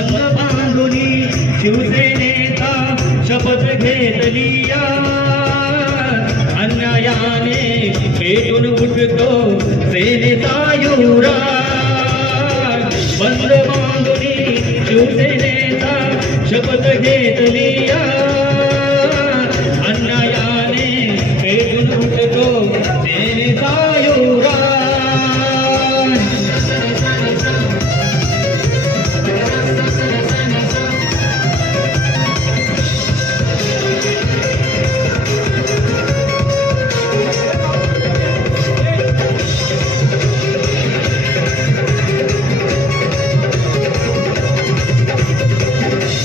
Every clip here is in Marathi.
बंद बांधुनी शिवसेनेचा शपथ घेतलिया अन्यायाने पेटून उठतो सेनेचा युवराज बंद बांधुनी शिवसेनेचा शपथ घेतलिया अन्यायाने पेटून उठतो सेनेचा युवराज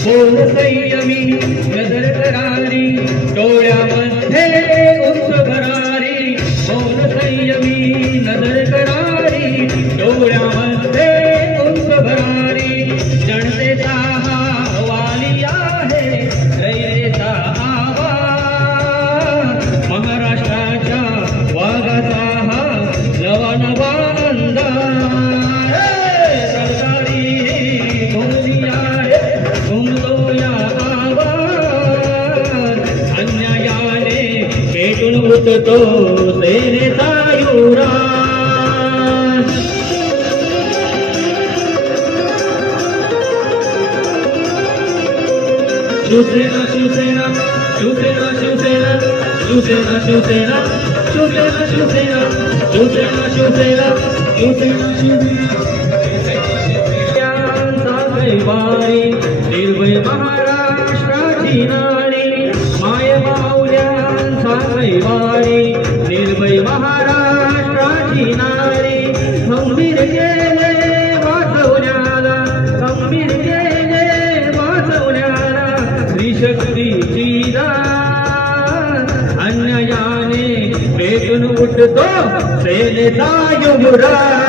बोल संयमी नजर करारी डोळ्यामध्ये उंच भरारी बोल संयमी नजर करारी डोळ्यामध्ये उंच भरारी जनतेचा हा वाली आहे रयतेचा आवाज महाराष्ट्राच्या वाघाचा हा नवा नवा अंदाज सरकारी बोलली आहे घुमतो या आवाज अन्यायाने पेटून उठतो सेनेचा युवराज शिवसेना शिवसेना शिवसेना शिवसेना शिवसेना शिवसेना शिवसेना शिवसेना शिवसेना शिवसेना शिवसेना शिवसेना वारी निर्भय महाराष्ट्राची नारी माय माऊल्यांचा वारी निर्भय महाराष्ट्राची नारी खंबीर गेले वाचवण्याला खंबीर गेले वाचवण्याला श्रीशक्तीची दान अन्यायाने पेटून उठतो सेनेचा युवराज